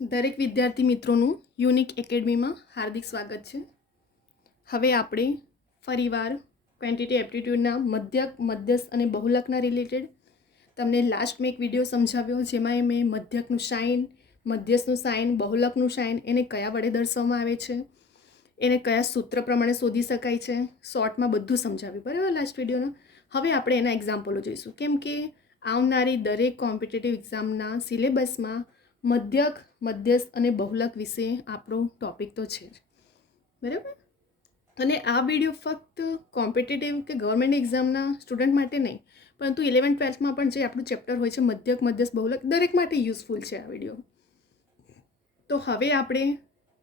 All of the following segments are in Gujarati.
દરેક વિદ્યાર્થી મિત્રોનું યુનિક એકેડમીમાં હાર્દિક સ્વાગત છે. હવે આપણે ફરીવાર ક્વોન્ટિટી એપ્ટિટ્યૂડના મધ્યક, મધ્યસ્થ અને બહુલકના રિલેટેડ તમને લાસ્ટ મેં એક વિડીયો સમજાવ્યો, જેમાં મેં મધ્યકનું સાઇન, મધ્યસ્થનું સાઇન, બહુલકનું સાઇન એને કયા વડે દર્શાવવામાં આવે છે, એને કયા સૂત્ર પ્રમાણે શોધી શકાય છે, શોર્ટમાં બધું સમજાવ્યું બરાબર લાસ્ટ વિડીયોના. હવે આપણે એના એક્ઝામ્પલો જોઈશું, કેમ કે આવનારી દરેક કોમ્પિટિટિવ એક્ઝામના સિલેબસમાં મધ્યક, મધ્યસ્થ અને બહુલક વિશે આપણો ટોપિક તો છે જ બરાબર. અને આ વિડીયો ફક્ત કોમ્પિટિટિવ કે ગવર્મેન્ટ એક્ઝામના સ્ટુડન્ટ માટે નહીં, પરંતુ 11th-12thમાં પણ જે આપણું ચેપ્ટર હોય છે મધ્યક, મધ્યસ્થ, બહુલક, દરેક માટે યુઝફુલ છે આ વિડીયો. તો હવે આપણે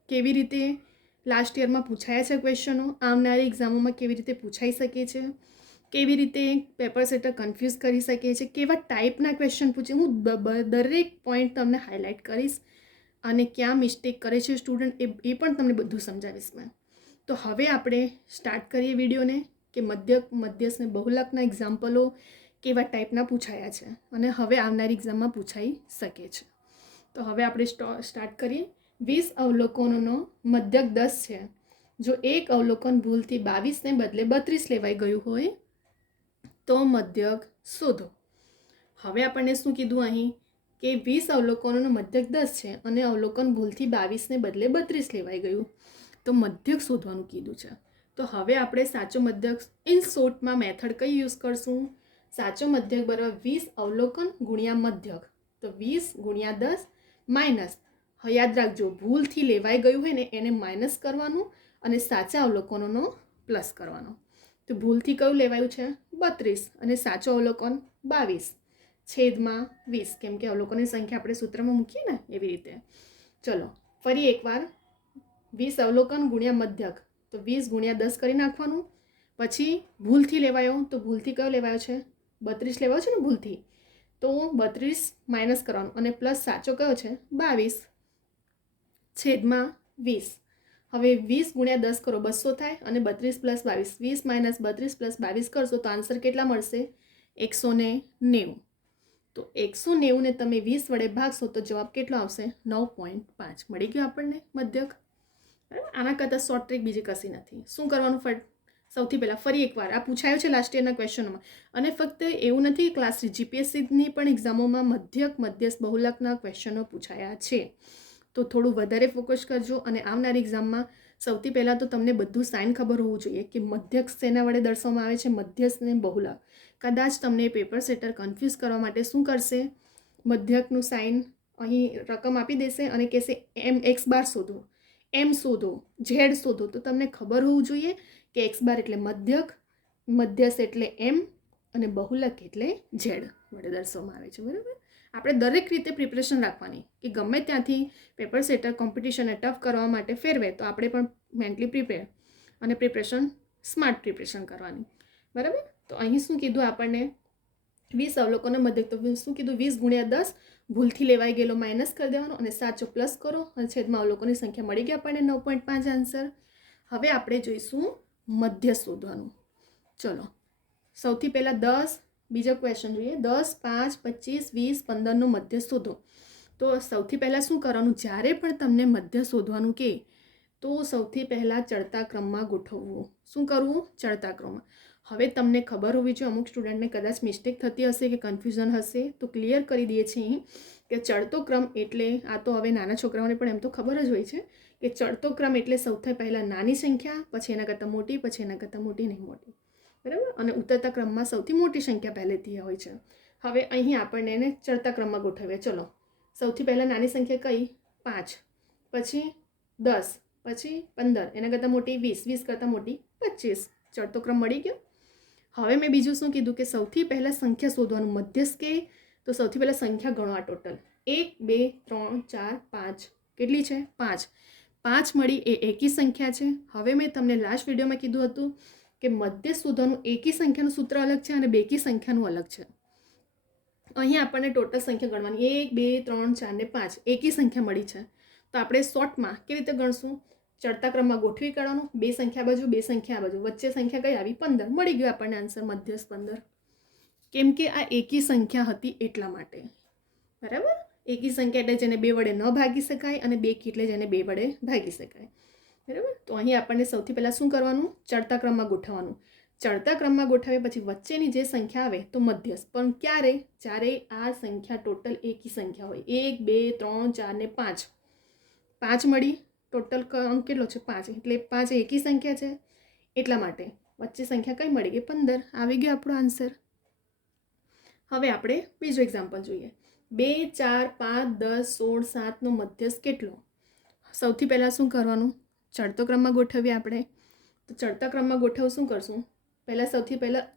કેવી રીતે લાસ્ટ યરમાં પૂછાયા છે ક્વેશ્ચનો, આવનારી એક્ઝામોમાં કેવી રીતે પૂછાઈ શકે છે, કેવી રીતે પેપર સેટર કન્ફ્યુઝ કરી શકે છે, કેવા ટાઈપના ક્વેશ્ચન પૂછે, હું દરેક પોઈન્ટ તમને હાઇલાઇટ કરીશ અને ક્યાં મિસ્ટેક કરે છે સ્ટુડન્ટ એ પણ તમને બધું સમજાવીશ મેં. તો હવે આપણે સ્ટાર્ટ કરીએ વિડીયોને કે મધ્યક, મધ્યસ્થ અને બહુલકના એક્ઝામ્પલો કેવા ટાઈપના પૂછાયા છે અને હવે આવનારી એક્ઝામમાં પૂછાઈ શકે છે. તો હવે આપણે સ્ટાર્ટ કરીએ. 20 અવલોકનોનો મધ્યક 10 છે. જો એક અવલોકન ભૂલથી 22ને બદલે 32 લેવાઈ ગયું હોય તો મધ્યક શોધો. હવે આપણને શું કીધું અહીં કે 20 અવલોકનોનો મધ્યક 10 છે અને અવલોકન ભૂલથી 22ને બદલે 32 લેવાઈ ગયું, તો મધ્યક શોધવાનું કીધું છે. તો હવે આપણે સાચો મધ્યક ઇન શોર્ટમાં મેથડ કઈ યુઝ કરશું? સાચો મધ્યક બરાબર 20 અવલોકન ગુણ્યા મધ્યક. તો 20 ગુણ્યા 10 માઇનસ, યાદ રાખજો ભૂલથી લેવાઈ ગયું હોય ને એને માઇનસ કરવાનું અને સાચા અવલોકનોનો પ્લસ કરવાનો. તો ભૂલથી કયું લેવાયું છે? 32 અને સાચો અવલોકન 22 છેદમાં 20, કેમ કે અવલોકનની સંખ્યા આપણે સૂત્રમાં મૂકીએ ને એવી રીતે. ચલો ફરી એકવાર 20 અવલોકન ગુણ્યા મધ્યક, તો 20 ગુણ્યા 10 કરી નાખવાનું. પછી ભૂલથી લેવાયો, તો ભૂલથી કયો લેવાયો છે? 32 લેવાયો છે ને ભૂલથી, તો 32 માઇનસ કરવાનું અને પ્લસ સાચો કયો છે? 22 છેદમાં 20. હવે 20 ગુણ્યા 10 કરો 200 થાય અને 32 પ્લસ 22, 20 માઇનસ 32 પ્લસ 22 કરશો તો આન્સર કેટલા મળશે? 190. તો 190 ને તમે 20 વડે ભાગશો તો જવાબ કેટલો આવશે? 9.5. મળી ગયો આપણને મધ્યક. બરાબર, આના કરતાં શોર્ટ ટ્રીક બીજી કશી નથી. શું કરવાનું? સૌથી પહેલાં ફરી એકવાર આ પૂછાયું છે લાસ્ટ યરના ક્વેશ્ચનોમાં, અને ફક્ત એવું નથી, ક્લાસ જીપીએસસીની પણ એક્ઝામોમાં મધ્યક, મધ્યસ્થ, બહુલકના ક્વેશ્ચનો પૂછાયા છે. તો થોડું વધારે ફોકસ કરજો અને આવનારી એક્ઝામમાં સૌથી પહેલાં તો તમને બધું સાઇન ખબર હોવું જોઈએ કે મધ્યક શેના વડે દર્શાવવામાં આવે છે, મધ્યસ્થ ને બહુલક. કદાચ તમને પેપર સેટર કન્ફ્યુઝ કરવા માટે શું કરશે? મધ્યકનું સાઇન અહીં રકમ આપી દેશે અને કહેશે એમ એક્સ બાર શોધો, એમ શોધો, ઝેડ શોધો. તો તમને ખબર હોવું જોઈએ કે એક્સ બાર એટલે મધ્યક, મધ્યસ્થ એટલે એમ અને બહુલક એટલે ઝેડ વડે દર્શાવવામાં આવે છે. બરાબર, આપણે દરેક રીતે પ્રિપરેશન રાખવાની કે ગમે ત્યાંથી પેપર સેટર કોમ્પિટિશનને ટફ કરવા માટે ફેરવે તો આપણે પણ મેન્ટલી પ્રિપેર અને પ્રિપરેશન સ્માર્ટ પ્રિપરેશન કરવાની. બરાબર, તો અહીં શું કીધું આપણને? 20 અવલોકનો મધ્યક, તો શું કીધું? 20 ગુણ્યા 10, ભૂલથી લેવાઈ ગયેલો માઇનસ કરી દેવાનો અને સાચો પ્લસ કરો અને છેદમાં અવલોકનની સંખ્યા મળી ગઈ આપણને 9.5 આન્સર. હવે આપણે જોઈશું મધ્ય શોધવાનું. ચલો સૌથી પહેલાં 10, બીજો ક્વેશ્ચન જોઈએ. 10, 5, 25, 20, 15નો મધ્ય શોધો. તો સૌથી પહેલાં શું કરવાનું? જ્યારે પણ તમને મધ્ય શોધવાનું કહે તો સૌથી પહેલાં ચડતા ક્રમમાં ગોઠવવું. શું કરવું? ચડતા ક્રમમાં. હવે તમને ખબર હોવી જોઈએ, અમુક સ્ટુડન્ટને કદાચ મિસ્ટેક થતી હશે કે કન્ફ્યુઝન હશે, તો ક્લિયર કરી દઈએ છીએ કે ચડતો ક્રમ એટલે, આ તો હવે નાના છોકરાઓને પણ એમ તો ખબર જ હોય છે કે ચડતો ક્રમ એટલે સૌથી પહેલાં નાની સંખ્યા, પછી એના કરતાં મોટી, પછી એના કરતાં મોટી, નહીં મોટી. બરાબર, અને ઉતરતા ક્રમમાં સૌથી મોટી સંખ્યા પહેલેથી હોય છે. હવે અહીં આપણને એને ચડતા ક્રમમાં ગોઠવીએ. ચલો સૌથી પહેલાં નાની સંખ્યા કઈ? 5, પછી 10, પછી 15, એના કરતાં મોટી 20, 20 કરતાં મોટી 25. ચડતો ક્રમ મળી ગયો. હવે મેં બીજું શું કીધું કે સૌથી પહેલાં સંખ્યા શોધવાનું. મધ્યસ્થ કે તો સૌથી પહેલાં સંખ્યા ગણો. આ ટોટલ 1, 2, 3, 4, 5 કેટલી છે? 5. 5 મળી એ એકી સંખ્યા છે. હવે મેં તમને લાસ્ટ વિડીયોમાં કીધું હતું કે મધ્ય શોધવાનું એકી સંખ્યાનું સૂત્ર અલગ છે અને બેકી સંખ્યાનું અલગ છે. અહીં આપણને ટોટલ સંખ્યા ગણવાની 1, 2, 3, 4 ને 5 એકી સંખ્યા મળી છે. તો આપણે શોર્ટમાં કેવી રીતે ગણશું? ચડતા ક્રમમાં ગોઠવી કાઢવાનું. 2 સંખ્યા બાજુ, 2 સંખ્યા બાજુ, વચ્ચે સંખ્યા કઈ આવી? 15. મળી ગયું આપણને આન્સર મધ્યસ્થ 15, કેમ કે આ એકી સંખ્યા હતી એટલા માટે. બરાબર, એકી સંખ્યા એટલે જેને 2 વડે ન ભાગી શકાય અને બેકી એટલે જેને 2 વડે ભાગી શકાય. બરાબર. તો અહીં આપણને સૌથી પહેલાં શું કરવાનું? ચડતા ક્રમમાં ગોઠવવાનું. ચડતા ક્રમમાં ગોઠવ્યા પછી વચ્ચેની જે સંખ્યા આવે તો મધ્યસ્થ. પણ ક્યારે? જ્યારે આ સંખ્યા ટોટલ એકી સંખ્યા હોય. 1 2 3 4 ને 5 5 મળી. ટોટલ અંક કેટલો છે? 5. એટલે 5 એકી સંખ્યા છે એટલા માટે વચ્ચે સંખ્યા કઈ મળી ગઈ? 15. આવી ગયો આપણો આન્સર. હવે આપણે બીજું એક્ઝામ્પલ જોઈએ. 2 4 5 10 16 7 નો મધ્યસ્થ કેટલો? સૌથી પહેલાં શું કરવાનું? ચડતો ક્રમમાં ગોઠવીએ આપણે. તો ચડતા ક્રમમાં ગોઠવ શું કરશું? સૌથી પહેલાં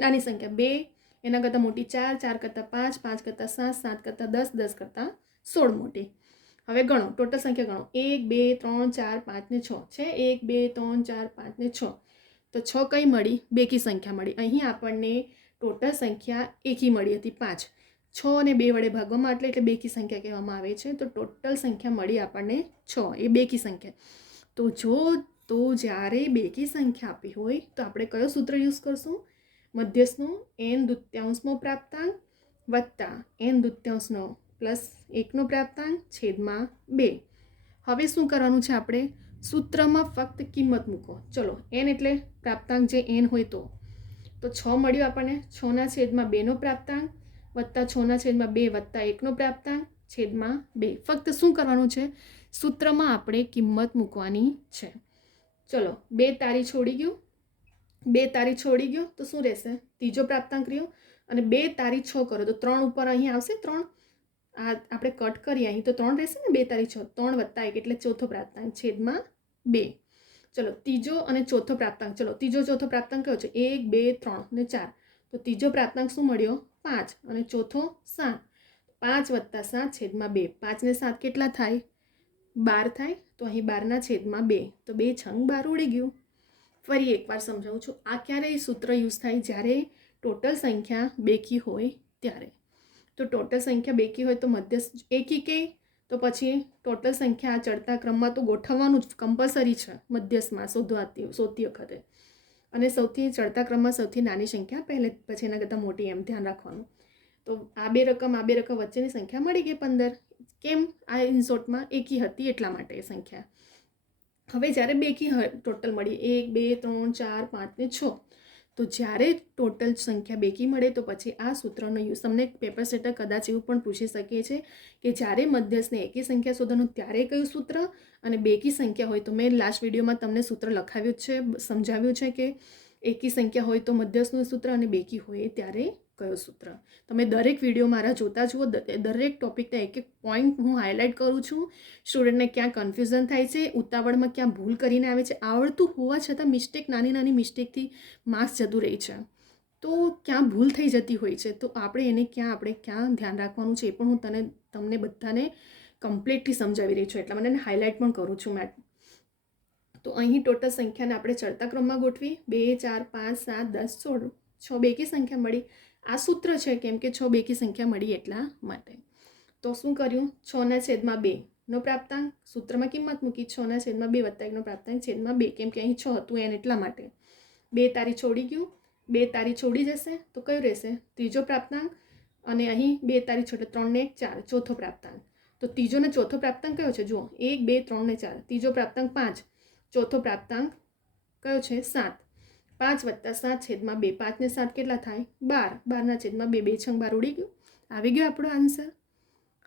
નાની સંખ્યા 2, એના કરતાં મોટી 4, 4 કરતાં 5, 5 કરતાં 7, 7 કરતાં 10, 10 કરતાં 16 મોટી. હવે ગણો, ટોટલ સંખ્યા ગણો. 1 2 3 4 5 ને 6 છે. 1 2 3 4 5 ને 6. તો 6 કઈ મળી? બેકી સંખ્યા મળી. અહીં આપણને ટોટલ સંખ્યા એકી મળી હતી 5. 6 અને 2 વડે ભાગવામાં એટલે બેકી સંખ્યા કહેવામાં આવે છે. તો ટોટલ સંખ્યા મળી આપણને 6. એ બેકી સંખ્યા. તો જ્યારે બેકી સંખ્યા આપી હોય તો આપણે કયો સૂત્ર યુઝ કરશું? મધ્યસ્થનું n દૂત્યાંશનો પ્રાપ્તાંક વત્તા n દૂત્યાંશનો પ્લસ 1નો પ્રાપ્તાંક છેદમાં 2. હવે શું કરવાનું છે આપણે? સૂત્રમાં ફક્ત કિંમત મૂકો. ચલો, n એટલે પ્રાપ્તાંક જે n હોય તો 6 મળ્યો આપણને. 6ના છેદમાં 2નો પ્રાપ્તાંક વત્તા 6ના છેદમાં 2 વત્તા 1નો પ્રાપ્તાંક છેદમાં 2. ફક્ત શું કરવાનું છે? સૂત્રમાં આપણે કિંમત મૂકવાની છે. ચલો, 2 તારી છોડી ગયું. 2 તારી છોડી ગયો તો શું રહેશે? ત્રીજો પ્રાપ્તાંક રહ્યો. અને 2 તારી 6 કરો તો 3 ઉપર અહીં આવશે 3. આ આપણે કટ કરીએ અહીં તો 3 રહેશે ને. 2 તારી 6, 3 વત્તા 1 એટલે ચોથો પ્રાપ્તાંક છેદમાં 2. ચલો, ત્રીજો અને ચોથો પ્રાપ્તાંક. ચલો, ત્રીજો ચોથો પ્રાપ્તાંક કયો છે? 1 2 3 ને 4. તો ત્રીજો પ્રાપ્તાંક શું મળ્યો? 5 અને ચોથો 7. 5 વત્તા 7 છેદમાં 2. 5 ને 7 કેટલા થાય? 12 થાય. તો અહીં 12ના છેદમાં 2. તો 2 છંગ 12 ઉડી ગયું. ફરી એકવાર સમજાવું છું. આ ક્યારે સૂત્ર યુઝ થાય? જ્યારે ટોટલ સંખ્યા બેકી હોય ત્યારે. તો ટોટલ સંખ્યા બેકી હોય તો મધ્યસ્થ એકી કે તો પછી ટોટલ સંખ્યા ચડતા ક્રમમાં તો ગોઠવવાનું જ કમ્પલસરી છે મધ્યસ્થમાં શોધતી વખતે. અને સૌથી ચડતા ક્રમમાં સૌથી નાની સંખ્યા પહેલે, પછી એના કરતાં મોટી, એમ ધ્યાન રાખવાનું. તો આ બે રકમ વચ્ચેની સંખ્યા મળી ગઈ 15. કેમ? આ ઇનશોર્ટમાં એકી હતી એટલા માટે એ સંખ્યા. હવે જ્યારે બેકી ટોટલ મળી 1 2 3 4 5 ને 6. તો જ્યારે ટોટલ સંખ્યા બેકી મળે તો પછી આ સૂત્રનો યુઝ તમને પેપર સેટર કદાચ એવું પણ પૂછી શકીએ છીએ કે જ્યારે મધ્યસ્થને એકી સંખ્યા શોધવાનું ત્યારે કયું સૂત્ર, અને બેકી સંખ્યા હોય તો મેં લાસ્ટ વિડીયોમાં તમને સૂત્ર લખાવ્યું છે, સમજાવ્યું છે કે એકી સંખ્યા હોય તો મધ્યસ્થનું સૂત્ર અને બેકી હોય ત્યારે કયો સૂત્ર. તમે દરેક વિડીયો મારા જોતા જુઓ. દરેક ટોપિકના એક પોઈન્ટ હું હાઇલાઇટ કરું છું. સ્ટુડન્ટને ક્યાં કન્ફ્યુઝન થાય છે, ઉતાવળમાં ક્યાં ભૂલ કરીને આવે છે, આવડતું હોવા છતાં મિસ્ટેક, નાની મિસ્ટેકથી માર્ક્સ જતું રહે છે. તો ક્યાં ભૂલ થઈ જતી હોય છે, તો આપણે ક્યાં ધ્યાન રાખવાનું છે એ પણ હું તમને બધાને કમ્પ્લીટલી સમજાવી રહી છું. એટલા મને હાઇલાઇટ પણ કરું છું મેં. તો અહીં ટોટલ સંખ્યાને આપણે ચડતા ક્રમમાં ગોઠવી. 2 4 5 7 10 16. 6 બેકી સંખ્યા મળી. આ સૂત્ર છે કેમ કે 6 બેકી સંખ્યા મળી એટલા માટે. તો શું કર્યું? 6ના છેદમાં 2નો પ્રાપ્તાંક. સૂત્રમાં કિંમત મૂકી. 6ના છેદમાં 2 વત્તા 1નો પ્રાપ્તાંક છેદમાં 2. કેમ કે અહીં 6 હતું n એટલા માટે. 2 તારી છોડી ગયું. 2 તારી છોડી જશે તો કયું રહેશે? ત્રીજો પ્રાપ્તાંક. અને અહીં 2 તારી છોડે 3 ને 1 4, ચોથો પ્રાપ્તાંક. તો ત્રીજો ને ચોથો પ્રાપ્તાંક કયો છે? જુઓ, 1 2 3 ને 4. ત્રીજો પ્રાપ્તાંક 5. ચોથો પ્રાપ્તાંક કયો છે? 7. 5 વત્તા 7 છેદમાં 2. 5 ને 7 કેટલા થાય? 12. 12ના છેદમાં 2. 2 છંગ 12 ઉડી ગયું. આવી ગયો આપણો આન્સર.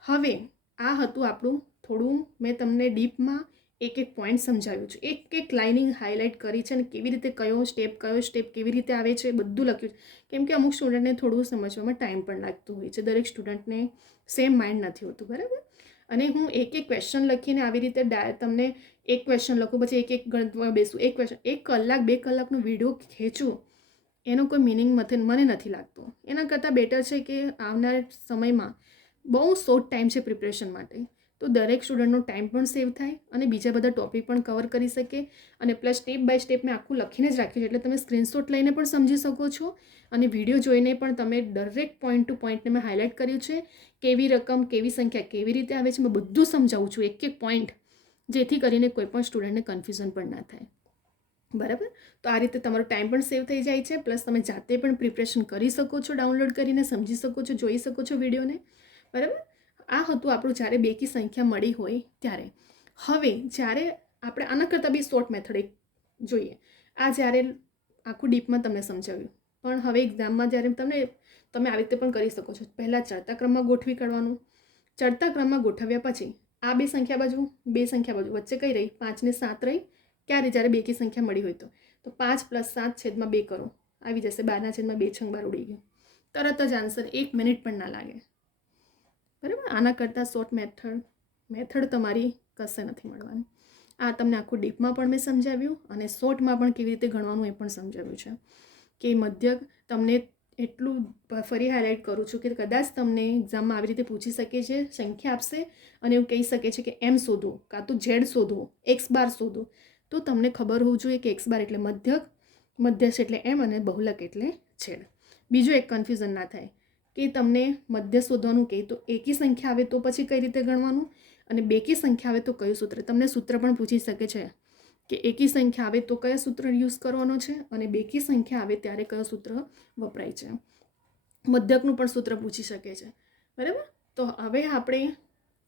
હવે આ હતું આપણું થોડું મેં તમને ડીપમાં એક પોઈન્ટ સમજાવ્યું છે. એક લાઇનિંગ હાઇલાઇટ કરી છે અને કેવી રીતે કયો સ્ટેપ કેવી રીતે આવે છે બધું લખ્યું છે. કેમ કે અમુક સ્ટુડન્ટને થોડું સમજવામાં ટાઈમ પણ લાગતું હોય છે. દરેક સ્ટુડન્ટને સેમ માઇન્ડ નથી હોતું, બરાબર? અને હું એક ક્વેશ્ચન લખીને આવી રીતે તમને એક ક્વેશ્ચન લખું, પછી એક ગણતરીમાં બેસું. એક ક્વેશ્ચન 1 કલાક 2 કલાકનો વિડીયો ખેંચું, એનો કોઈ મિનિંગ મને નથી લાગતો. એના કરતાં બેટર છે કે આવનાર સમયમાં બહુ શોર્ટ ટાઈમ છે પ્રિપરેશન માટે, તો દરેક સ્ટુડન્ટનો ટાઈમ પણ સેવ થાય અને બીજા બધા ટોપિક પણ કવર કરી શકે. અને પ્લસ સ્ટેપ બાય સ્ટેપ મેં આખું લખીને જ રાખ્યું છે, એટલે તમે સ્ક્રીનશોટ લઈને પણ સમજી શકો છો અને વિડીયો જોઈને પણ તમે દરેક પોઈન્ટ ટુ પોઈન્ટને મેં હાઇલાઇટ કર્યું છે. કેવી રકમ, કેવી સંખ્યા કેવી રીતે આવે છે, મેં બધું સમજાવું છું એક પોઈન્ટ, જેથી કરીને કોઈ પણ સ્ટુડન્ટને કન્ફ્યુઝન પણ ના થાય, બરાબર? તો આ રીતે તમારો ટાઈમ પણ સેવ થઈ જાય છે, પ્લસ તમે જાતે પણ પ્રિપરેશન કરી શકો છો, ડાઉનલોડ કરીને સમજી શકો છો, જોઈ શકો છો વિડીયોને, બરાબર? આ હતું આપણું જ્યારે બેકી સંખ્યા મળી હોય ત્યારે. હવે જ્યારે આપણે આના કરતાં બી શોર્ટ મેથડ એક જોઈએ. આ જ્યારે આખું ડીપમાં તમને સમજાવ્યું, પણ હવે એક્ઝામમાં જ્યારે તમે આવી રીતે પણ કરી શકો છો. પહેલાં ચડતા ક્રમમાં ગોઠવી કાઢવાનું. ચડતા ક્રમમાં ગોઠવ્યા પછી આ બે સંખ્યા બાજુ, બે સંખ્યા બાજુ, વચ્ચે કઈ રહી? 5 ને 7 રહી. ક્યારે? જ્યારે બેકી સંખ્યા મળી હોય તો 5 + 7 છેદમાં 2 કરો, આવી જશે 12/2 છંગ 12 ઉડી ગયું. તરત જ આન્સર, 1 મિનિટ પણ ના લાગે. બરાબર. આના કરતાં શોર્ટ મેથડ તમારી કશે નથી મળવાની. આ તમને આખું ડીપમાં પણ મેં સમજાવ્યું અને શોર્ટમાં પણ કેવી રીતે ગણવાનું એ પણ સમજાવ્યું છે. કે મધ્યક તમને એટલું ફરી હાઇલાઇટ કરું છું કે કદાચ તમને એક્ઝામમાં આવી રીતે પૂછી શકે છે, સંખ્યા આપશે અને એવું કહી શકે છે કે એમ શોધો, કાં તો ઝેડ શોધો, એક્સ બાર શોધો, તો તમને ખબર હોવું જોઈએ કે એક્સ બાર એટલે મધ્યક, મધ્યસ્થ એટલે એમ અને બહુલક એટલે ઝેડ. બીજું એક કન્ફ્યુઝન ના થાય કે તમને મધ્ય શોધવાનું કહે તો એકી સંખ્યા આવે તો પછી કઈ રીતે ગણવાનું અને બેકી સંખ્યા આવે તો કયું સૂત્ર. તમને સૂત્ર પણ પૂછી શકે છે કે એકી સંખ્યા આવે તો કયા સૂત્ર યુઝ કરવાનો છે અને બેકી સંખ્યા આવે ત્યારે કયો સૂત્ર વપરાય છે. મધ્યકનું પણ સૂત્ર પૂછી શકે છે. બરાબર. તો હવે આપણે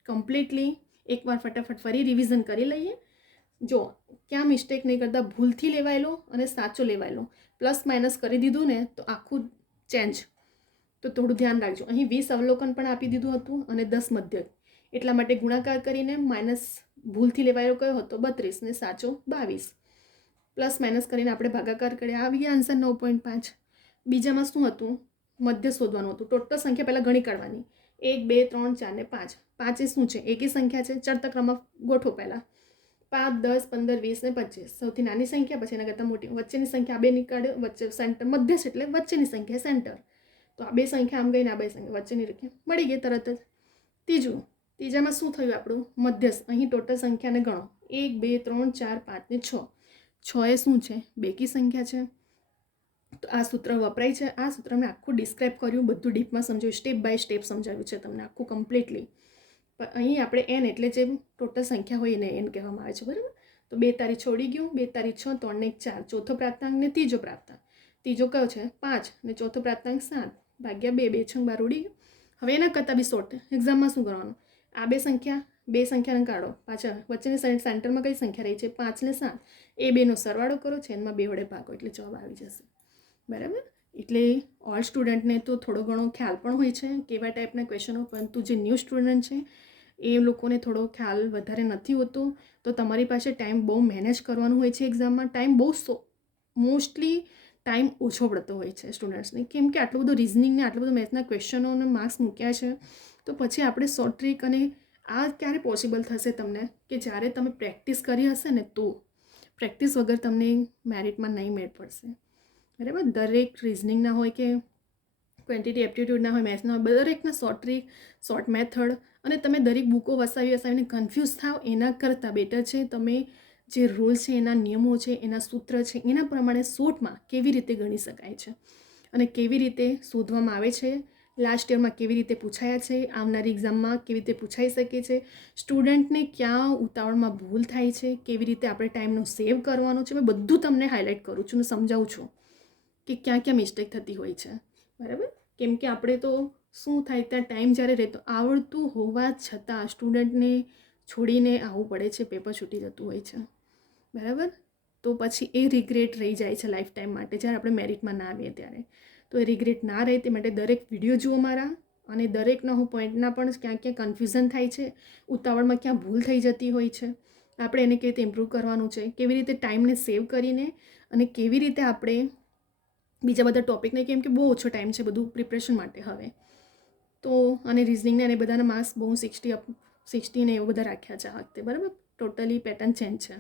કમ્પ્લીટલી એકવાર ફટાફટ ફરી રિવિઝન કરી લઈએ. જો ક્યાં મિસ્ટેક નહીં કરતા, ભૂલથી લેવાયેલો અને સાચો લેવાયેલો પ્લસ માઇનસ કરી દીધું ને તો આખું ચેન્જ. તો થોડું ધ્યાન રાખજો. અહીં 20 અવલોકન પણ આપી દીધું હતું અને 10 મધ્યક, એટલા માટે ગુણાકાર કરીને માઇનસ ભૂલથી લેવાયેલો કયો હતો? 32 ને સાચો 22. પ્લસ માઇનસ કરીને આપણે ભાગાકાર કર્યા, આવી ગયા આન્સર 9.5. બીજામાં શું હતું? મધ્ય શોધવાનું હતું. ટોટલ સંખ્યા પહેલાં ગણી કાઢવાની, 1 2 3 4 ને 5. 5 એ શું છે? એકી સંખ્યા છે. ચડતા ક્રમમાં ગોઠવો. પહેલાં 5 10 15 20 ને 25. સૌથી નાની સંખ્યા, પછી એના કરતાં મોટી. વચ્ચેની સંખ્યા આ બે નીકાળ્યો, વચ્ચે સેન્ટર, મધ્યસ્થ એટલે વચ્ચેની સંખ્યા સેન્ટર. તો આ બે સંખ્યા આમ ગઈને આ બે સંખ્યા વચ્ચેની રખી મળી ગઈ તરત જ. ત્રીજામાં શું થયું આપણું? મધ્યસ્થ. અહીં ટોટલ સંખ્યાને ગણો, 1 2 3 4 5 ને 6. 6 એ શું છે? બેકી સંખ્યા છે. તો આ સૂત્ર વપરાય છે. આ સૂત્ર મેં આખું ડિસ્ક્રાઇબ કર્યું, બધું ડીપમાં સમજાવ્યું, સ્ટેપ બાય સ્ટેપ સમજાવ્યું છે તમને આખું કમ્પ્લીટલી. પણ અહીં આપણે એન એટલે જે ટોટલ સંખ્યા હોય એને એન કહેવામાં આવે છે. બરાબર. તો 2 તારી છોડી ગયું, 2 તારી 6, 3 ને 1 4, ચોથો પ્રાપ્તાંક ને ત્રીજો પ્રાપ્તાંક. ત્રીજો કયો છે? 5 ને ચોથો પ્રાપ્તાંક 7 ભાગ્યા 2, 2 છંગ 12 ઉડી ગયું. હવે એના કરતાં બી શોર્ટ એક્ઝામમાં શું કરવાનું? આ બે સંખ્યાને કાઢો, પાછળ વચ્ચેની સેન્ટરમાં કઈ સંખ્યા રહી છે? 5 ને 7. એ બેનો સરવાળો કરો, છેદમાં 2 વડે ભાગો એટલે જવાબ આવી જશે. બરાબર. એટલે ઓલ સ્ટુડન્ટને તો થોડો ઘણો ખ્યાલ પણ હોય છે કેવા ટાઈપના ક્વેશ્ચનો, પરંતુ જે ન્યૂ સ્ટુડન્ટ છે એ લોકોને થોડો ખ્યાલ વધારે નથી હોતો. તો તમારી પાસે ટાઈમ બહુ મેનેજ કરવાનું હોય છે એક્ઝામમાં. ટાઈમ બહુ મોસ્ટલી ટાઈમ ઓછો પડતો હોય છે સ્ટુડન્ટ્સને, કેમ કે આટલું બધું રિઝનિંગને આટલું બધું મેથ્સના ક્વેશ્ચનોને માર્ક્સ મૂક્યા છે. તો પછી આપણે શોર્ટ ટ્રીક અને આ ક્યારે પોસિબલ થશે તમને? કે જ્યારે તમે પ્રેક્ટિસ કરી હશે ને તો. પ્રેક્ટિસ વગર તમને મેરિટમાં નહીં મેળ પડશે. બરાબર. દરેક રિઝનિંગના હોય કે ક્વોન્ટિટી એપ્ટિટ્યૂડના હોય, મેથ્સના હોય, દરેકના શોર્ટ ટ્રીક, શોર્ટ મેથડ અને તમે દરેક બુકો વસાવીને કન્ફ્યુઝ થાવ એના કરતાં બેટર છે તમે જે રૂલ છે, એના નિયમો છે, એના સૂત્ર છે, એના પ્રમાણે શોર્ટમાં કેવી રીતે ગણી શકાય છે અને કેવી રીતે શોધવામાં આવે છે, લાસ્ટ યરમાં કેવી રીતે પૂછાયા છે, આવનારી એક્ઝામમાં કેવી રીતે પૂછાઈ શકે છે, સ્ટુડન્ટને ક્યાં ઉતાવળમાં ભૂલ થાય છે, કેવી રીતે આપણે ટાઈમનો સેવ કરવાનો છે, મેં બધું તમને હાઇલાઇટ કરું છું અને સમજાવું છું કે ક્યાં ક્યાં મિસ્ટેક થતી હોય છે. બરાબર. કેમ કે આપણે તો શું થાય, ત્યાં ટાઈમ જ્યારે રહેતો આવડતું હોવા છતાં સ્ટુડન્ટને છોડીને આવવું પડે છે, પેપર છૂટી જતું હોય છે. બરાબર. તો પછી એ રિગ્રેટ રહી જાય છે લાઈફ ટાઈમ માટે, જ્યારે આપણે મેરિટમાં ના આવીએ ત્યારે. તો એ રિગ્રેટ ના રહે તે માટે દરેક વિડીયો જુઓ મારા, અને દરેકના હું પોઈન્ટના પણ ક્યાં ક્યાં કન્ફ્યુઝન થાય છે, ઉતાવળમાં ક્યાં ભૂલ થઈ જતી હોય છે, આપણે એને કેવી રીતે ઇમ્પ્રૂવ કરવાનું છે, કેવી રીતે ટાઈમને સેવ કરીને અને કેવી રીતે આપણે બીજા બધા ટોપિકને, કેમ કે બહુ ઓછો ટાઈમ છે બધું પ્રિપરેશન માટે હવે તો. અને રિઝનિંગને અને બધાના માર્ક્સ બહુ 60 ને એવું બધા રાખ્યા છે આ વખતે. બરાબર. ટોટલી પેટર્ન ચેન્જ છે.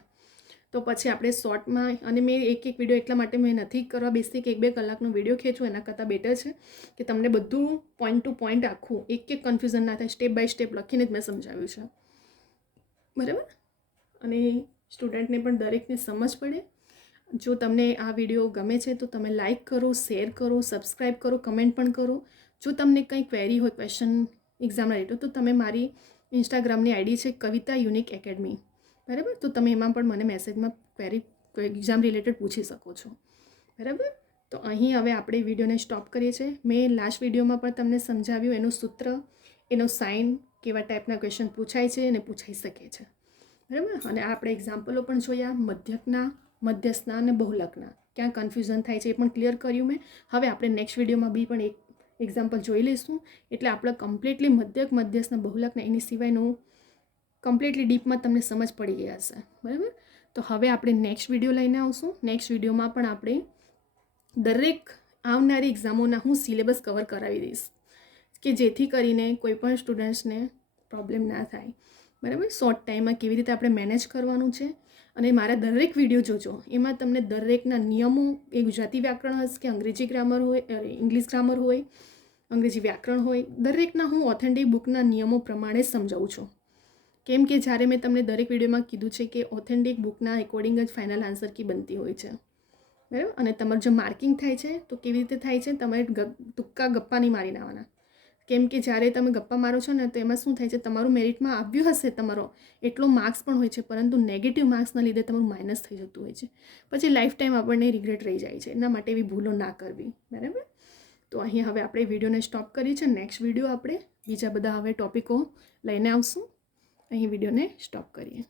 તો પછી આપણે શોર્ટમાં, અને મેં એક વિડીયો એટલા માટે મેં નથી કરવા બેસતી કે 1-2 કલાકનો વિડીયો ખેંચું, એના કરતાં બેટર છે કે તમને બધું પોઈન્ટ ટુ પોઈન્ટ આખું એક કન્ફ્યુઝન ના થાય, સ્ટેપ બાય સ્ટેપ લખીને જ મેં સમજાવ્યું છે. બરાબર. અને સ્ટુડન્ટને પણ દરેકને સમજ પડે. જો તમને આ વિડીયો ગમે છે તો તમે લાઇક કરો, શેર કરો, સબસ્ક્રાઈબ કરો, કમેન્ટ પણ કરો. જો તમને કંઈ ક્વેરી હોય ક્વેશ્ચન એક્ઝામના રિલેટેડ તો તમે મારી ઇન્સ્ટાગ્રામની આઈડી છે કવિતા યુનિક એકેડમી. બરાબર. તો તમે એમાં પણ મને મેસેજમાં ક્વેરી એક્ઝામ રિલેટેડ પૂછી શકો છો. બરાબર. તો અહીં હવે આપણે વિડીયોને સ્ટોપ કરીએ છીએ. મેં લાસ્ટ વિડીયોમાં પણ તમને સમજાવ્યું એનું સૂત્ર, એનો સાઇન કેવા ટાઈપના ક્વેશ્ચન પૂછાય છે અને પૂછાઈ શકે છે, બરાબર. અને આપણે એક્ઝામ્પલો પણ જોયા મધ્યકના, મધ્યસ્થના અને બહુલકના. ક્યાં કન્ફ્યુઝન થાય છે એ પણ ક્લિયર કર્યું મેં. હવે આપણે નેક્સ્ટ વિડીયોમાં બી પણ એક એક્ઝામ્પલ જોઈ લઈશું. એટલે આપણે કમ્પ્લીટલી મધ્યક, મધ્યસ્થના, બહુલકના એની સિવાયનું કમ્પ્લીટલી ડીપમાં તમને સમજ પડી ગયા હશે, બરાબર. તો હવે આપણે નેક્સ્ટ વિડીયો લઈને આવશું. નેક્સ્ટ વિડીયોમાં પણ આપણે દરેક આવનારી એક્ઝામોના હું સિલેબસ કવર કરાવી દઈશ કે જેથી કરીને કોઈ પણ સ્ટુડન્ટ્સને પ્રોબ્લેમ ના થાય, બરાબર. શોર્ટ ટાઈમમાં કેવી રીતે આપણે મેનેજ કરવાનું છે. અને મારા દરેક વિડીયો જોજો, એમાં તમને દરેકના નિયમો, એ ગુજરાતી વ્યાકરણ હશે કે અંગ્રેજી ગ્રામર હોય, ઇંગ્લિશ ગ્રામર હોય, અંગ્રેજી વ્યાકરણ હોય, દરેકના હું ઓથેન્ટિક બુકના નિયમો પ્રમાણે સમજાવું છું. કેમ કે જ્યારે મેં તમને દરેક વિડીયોમાં કીધું છે કે ઓથેન્ટિક બુકના એકોર્ડિંગ જ ફાઇનલ આન્સર કી બનતી હોય છે, બરાબર. અને તમારું જો માર્કિંગ થાય છે તો કેવી રીતે થાય છે, તમારે તુક્કા ગપ્પા નહીં મારી નાખવાના. કેમ કે જ્યારે તમે ગપ્પા મારો છો ને તો એમાં શું થાય છે, તમારું મેરિટમાં આવ્યું હશે તમારો એટલો માર્ક્સ પણ હોય છે, પરંતુ નેગેટિવ માર્ક્સના લીધે તમારું માઇનસ થઈ જતું હોય છે. પછી લાઈફ ટાઈમ આપણને રિગ્રેટ રહી જાય છે. એના માટે એવી ભૂલો ના કરવી, બરાબર. તો અહીં હવે આપણે વિડીયોને સ્ટોપ કરી છે. નેક્સ્ટ વિડીયો આપણે બીજા બધા હવે ટોપિકો લઈને આવશું. અહીં વિડીયોને સ્ટોપ કરીએ.